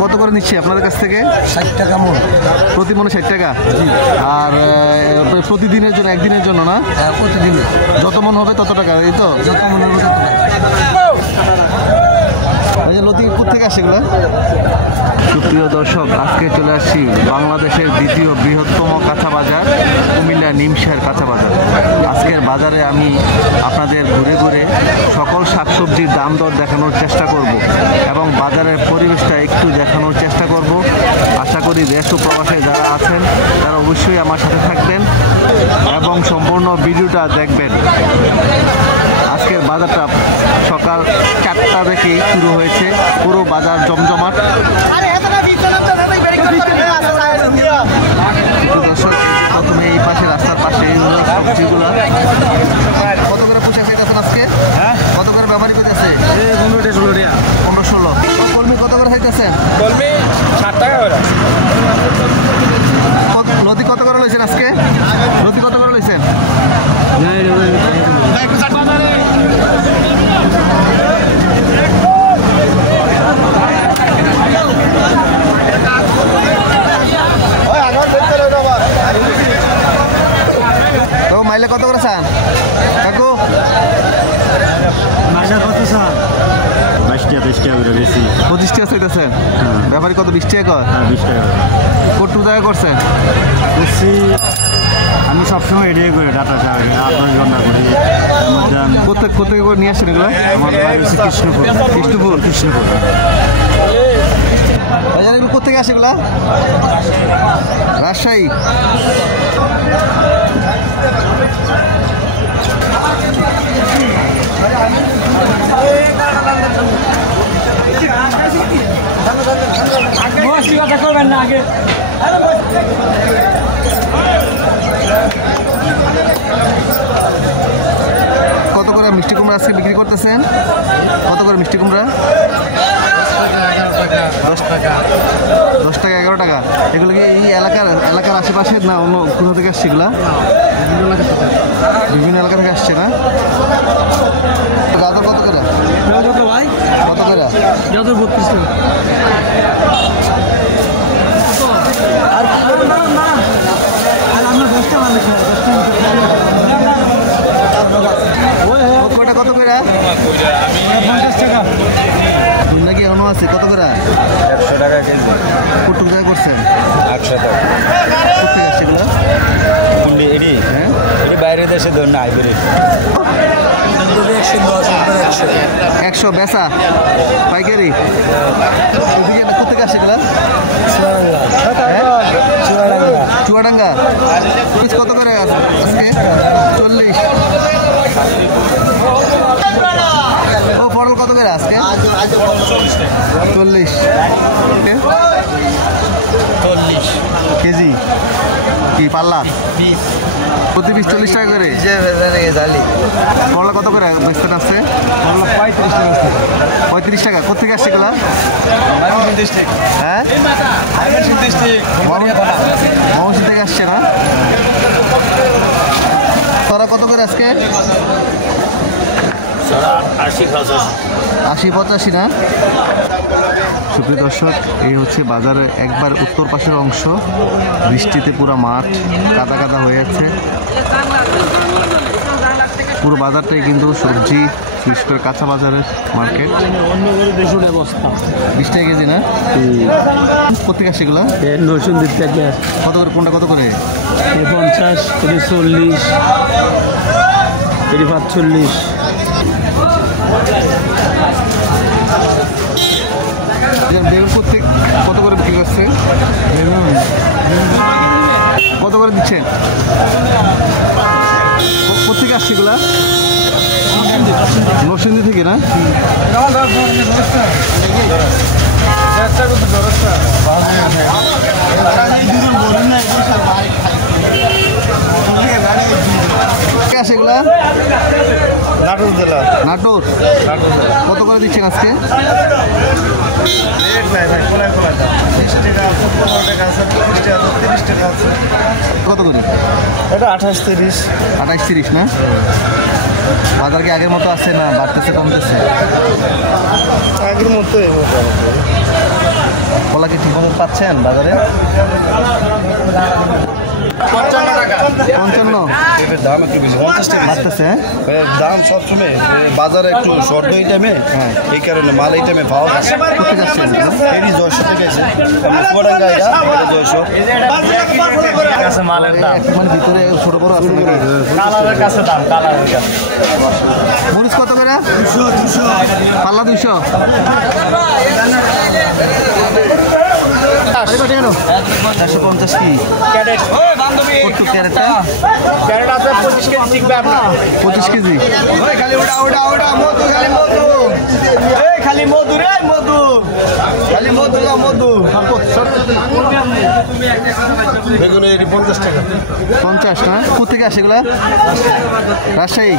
কত করে নিচ্ছি আপনাদের কাছ থেকে? 60 টাকা মন। প্রতি মনে 60 টাকা? আর প্রতিদিনের জন্য, একদিনের জন্য না? হ্যাঁ, প্রতিদিনের। যত মন হবে তত টাকা, এই তো? যত মন হবে তত টাকা। লতি কোথেকে আসে এগুলো? সুপ্রিয় দর্শক, আজকে চলে আসছি বাংলাদেশের দ্বিতীয় বৃহত্তম কাঁচা বাজার কুমিল্লা নিমশার কাঁচা বাজার। আজকের বাজারে আমি আপনাদের ঘুরে ঘুরে সকল শাকসবজির দাম দর দেখানোর চেষ্টা করব এবং বাজারের পরিবেশটা একটু দেখানোর চেষ্টা করব। আশা করি দেশ ও প্রবাসে যারা আছেন তারা অবশ্যই আমার সাথে থাকবেন এবং সম্পূর্ণ ভিডিওটা দেখবেন। আজকের বাজারটা সকাল 4টা থেকে শুরু হয়েছে, পুরো বাজার জমজমাট। দর্শক, প্রথমে এই পাশে রাস্তার পাশে সবজিগুলো কত করে পুষে খাইতেছেন আজকে? কত করে ব্যবহারী করতেছে? 15-16। কলমি কত করে খাইতেছেন? কলমি 60 টাকা করে। লতি কত করে লইছেন আজকে? লতি কত করে লইছেন? মাইলে কত করে চান কাকু? মাইনা কত চান? 22 টাকা 23 টাকা করে বেশি। 25 টাকা চাইতেছেন? ব্যাপারী কত? 20 টাকা কয়? হ্যাঁ, 20 টাকা। কত টাকা করছেন? বেশি আমি সবসময় এটাই করি, ডাটা শাক 8-9 ঘন্টা করি। কোথেকে করে নিয়ে আসেন এগুলো? আমার বাড়ি হচ্ছে কৃষ্ণপুর। কৃষ্ণপুর। বাজার এগুলো কোথেকে আসে এগুলা? রাজশাহী। করবেন না আগে। কত করে মিষ্টি কুমড়া আজকে বিক্রি করতেছেন? কত করে মিষ্টি কুমড়া? 10 টাকা 11 টাকা। এগুলো কি এই এলাকার আশেপাশে না অন্য কোথা থেকে আসছে এগুলা? বিভিন্ন এলাকা থেকে আসছে না? গাজর কত করে? ভাই কত করে? গাজর 32 টাকা। আর আমরা 10 টাকা কটা কত করে? 50 টাকা। নাকি এখনো আছে? কত করে? 100 টাকা কেজি। কত টাকা করছেন? 800 টাকা। কোথেকে আসছে এগুলো? কুন্ডি এডি? হ্যাঁ, এডি বাইরে দেশে ধর না হাইব্রিড। 100 বেচা পাইকারি। কোথেকে আসছে এগুলো? চুয়াডাঙ্গা। পিস কত করে আজকে? 40। ও পটল কত করে আজকে? 40 কেজি কি পাল্লা? প্রতি পিস 40 টাকা করে। করলা কত করে বেচতেন আসছে? 35 টাকা। কোথেকে আসছে এগুলা? হ্যাঁ, মহসিন থেকে আসছে না? তোরা কত করে আজকে? 80-85 না? সুপ্রিয় দর্শক, এই হচ্ছে বাজারের একবার উত্তর পাশের অংশ। বৃষ্টিতে পুরো মাঠ কাদা কাদা হয়ে যাচ্ছে। পুরো বাজারটাই কিন্তু সবজি, বিশেষ করে কাঁচা বাজারের মার্কেট। 20 টাকা কেজি না? কোথেকে আসছে এগুলো? নরসিংদীর থেকে। কত করে? কোনটা কত করে? 50, 40, 45। বেগুন প্রত্যেক কত করে বিক্রি করছে? কত করে দিচ্ছেন? কোথেকে আসছে এগুলা? নরসিংদী থেকে না? আসে এগুলা? নাটোর। কত করে দিচ্ছেন আজকে? কত করে? এটা 28-30। 28-30 না? বাজার কি আগের মতো আছে না বাড়তেছে কমতেছে? আগের মতো। পাচ্ছেন বাজারে? 55 পেঁপের দাম একটু বেশি 50 টাকা বাড়তেছে, হ্যাঁ? এর দাম সবসময় বাজারে একটু শর্ট এই টাইমে, হ্যাঁ। এই কারণে মাল এই টাইমে পাওয়া যাচ্ছে। কোথায় যাচ্ছেন এগুলো? এরই 100 টাকা আছে, চুয়াডাঙ্গা এটা 100। মানে ভিতরে ছোট বড় আছে নাকি? কালারের কাছে দাম, কালারের কাছে মরিচ কত করে? পাল্লা 200। 450 কি? কত ক্যারেটটা? ক্যারেট আছে 25 কেজি টিকবে আপনার। 25 কেজি। খালি ওটা মধু, খালি মধু রে মধু, খালি মধু না মধু। বেগুন এই 50 টাকা। 50 না? কোথেকে আসে এগুলা? রাজশাহী।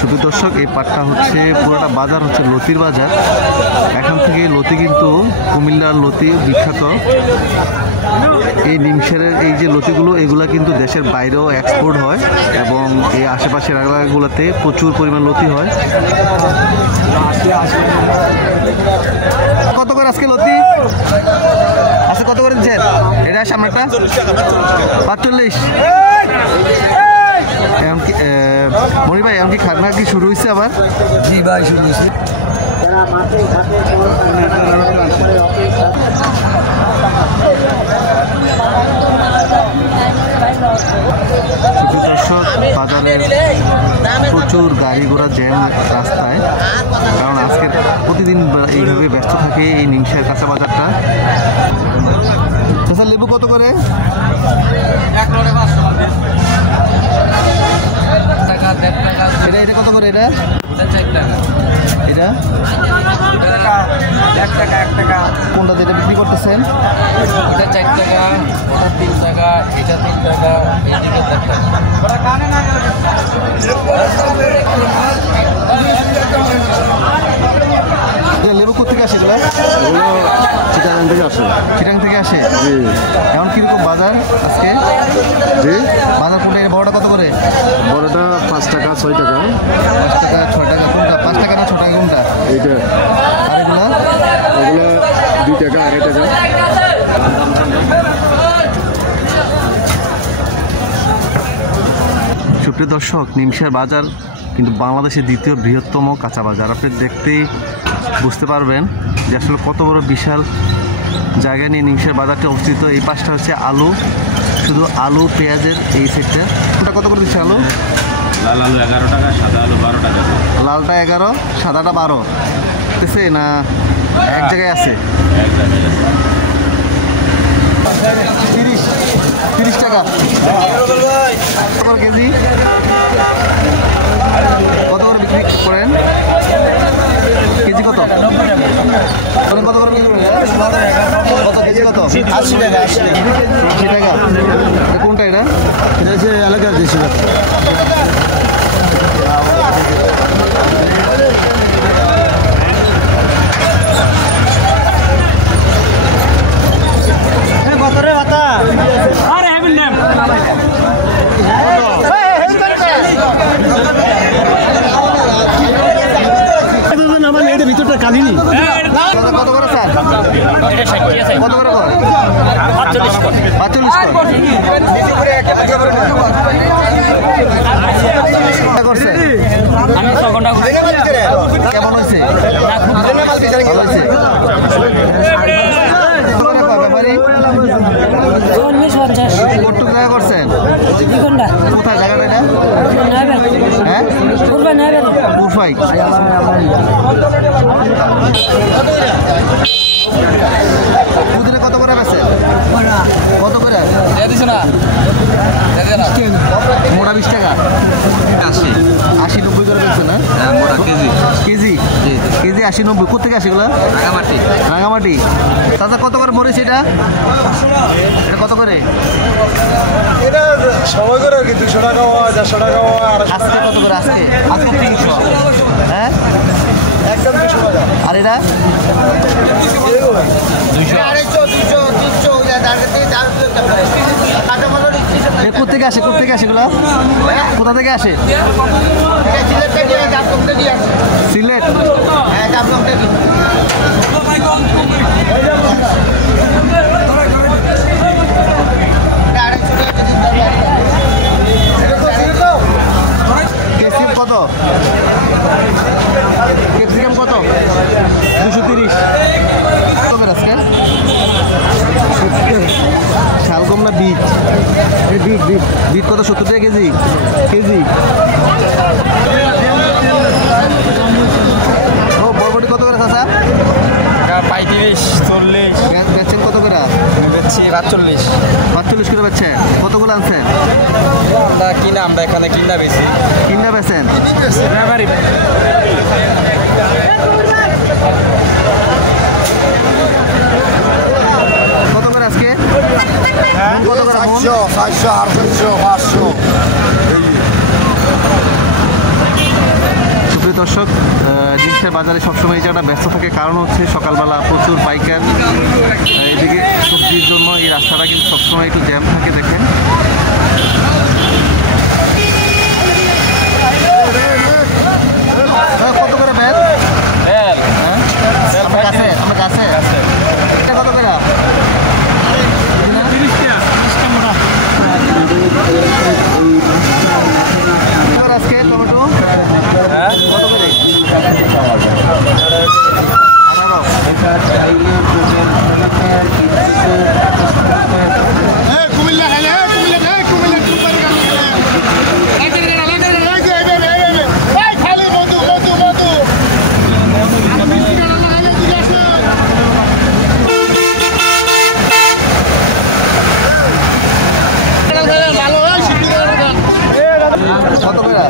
শুধু দর্শক, এই পাটটা হচ্ছে পুরোটা বাজার হচ্ছে লতির বাজার। এখন থেকে লতি কিন্তু কুমিল্লার লতি বিখ্যাত। এই নিমশেরের এই যে লতিগুলো, এগুলা কিন্তু দেশের বাইরেও এক্সপোর্ট হয় এবং এই আশেপাশের এলাকাগুলোতে প্রচুর পরিমাণ লতি হয়। কত করে আজকে লতি? আচ্ছা, কত করে দিচ্ছেন? এটা সামনেটা 45। এখন কি মনি ভাই, এখন কি খাজনা কি শুরু হয়েছে আবার? জি ভাই, শুরু হয়েছে। দর্শক, বাজারে প্রচুর গাড়ি ঘোড়া জ্যাম রাস্তায়, কারণ আজকে প্রতিদিন এইভাবে ব্যস্ত থাকে এই নিমশের কাঁচা বাজারটা। আচ্ছা, লেবু কত করে? এটা এটা কত করে? এটা এটা 1 টাকা 1 টাকা। কোনটা যেটা বিক্রি করতেছেন? এটা 4 টাকা, ওটা 3 টাকা, এটা 3 টাকা, এদিকে 4 টাকা। লেবু কোথেকে আসে এগুলা? চিটাগাং থেকে আসে। চিটাং থেকে আসে। জি এখন কিরকম বাজার আজকে? জি, বাজার কোনটা? এর বড়টা কত করে? বড়টা 5 টাকা 6 টাকা। 5 টাকা 6 টাকা কোনটা? 5 টাকা না 6 টাকা কোনটা? এইটা আর এগুলা? ওগুলো 2 টাকা 2.5 টাকা। সুপ্রিয় দর্শক, নিমশের বাজার কিন্তু বাংলাদেশের দ্বিতীয় বৃহত্তম কাঁচা বাজার। আপনি দেখতেই বুঝতে পারবেন যে আসলে কত বড় বিশাল জায়গা নিয়ে নিমশের বাজারটা অবস্থিত। এই পাশটা হচ্ছে আলু, শুধু আলু পেঁয়াজের এই সেক্টর। ওটা কত করে দিচ্ছে আলু? লাল আলু 11 টাকা, সাদা আলু 12 টাকা। লালটা 11, সাদাটা 12 বুঝতেছে না? এক জায়গায় আছে 30 টাকা। কত করে কেজি? কত করে বিক্রি করেন? কেজি কত? কত করে বিক্রি করেন? কত কেজি কত? 80 টাকা। 80 টাকা। কোনটা এটা? এটা হচ্ছে এলাকার দেশি ব্যবসা। কত রে ভাতা? আরে হ্যাভেন নেম। আমার এটা ভিতরটা কালিনি। কত করে স্যার? কত করে কর? 45 কর। করছে আমি 6 ঘন্টা কেমন হয়েছে? ভালো হয়েছে। কত টাকা করছেন? কোথায় জায়গাটা এটা? হ্যাঁ, উরফাই। কুদিনে কত করে বেছে? কত করে? দিছ না মোটা 20 টাকা। 80-90 করে বেছে না? KG KG 80-90। কোথেকে আসে এগুলো? রাঙামাটি। দাদা কত করে মরিচ এটা? এটা কত করে? এটা সময় করে কি 200 টাকা, 150 টাকা। আজকে কত করে? আজকে 300। হ্যাঁ, একদম 200 টাকা। আর এটা 200। কোথেকে আসে? কোথেকে আসে এগুলো? কোথা থেকে আসে? সিলেট। একদম না বীজ? বীজ কত? 70 টাকা কেজি? ও বরবটি কত করে চাচা? 35 40 বেচছেন কত করে? বেচছি 45। 45 করে বেচছেন? কতগুলো আনছেন? আমরা এখানে কিনা বেশি কিনা বেচেন? কত করে আজকে? কত করে মন? 400 800 500। সুপ্রিয় দর্শক, জিনিসের বাজারে সবসময় এই জায়গাটা ব্যস্ত থাকে, কারণ হচ্ছে সকালবেলা প্রচুর পাইকার এইদিকে সবজির জন্য এই রাস্তাটা কিন্তু সবসময় একটু জ্যাম থাকে। দেখেন কত করে বেল? আমার কাছে এটা কত করে? আজকে টমেটো কত করে? 18। কুমিল্লা খাইলে খালি মধু কত করে?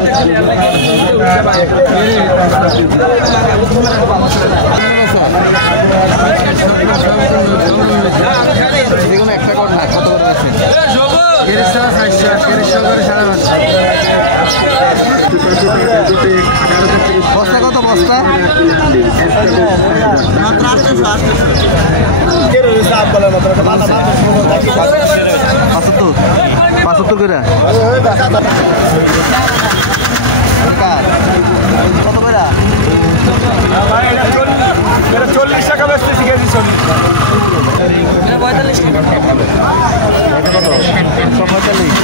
যেগুলো একটা কর না, কত করে আছে? বস্তা কত বস্তা? 75 করে। কত করে? 40 টাকা বেচতেছি কেজি 40। 45 টাকা। কত? 145।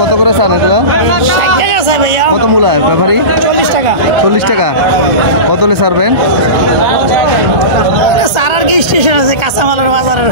কত করে চান এগুলো? কত মূলা ব্যাপারী? 40 টাকা। কত হলে ছাড়বেন? স্যার আর কি স্টেশন আছে কাঁচামালের বাজারের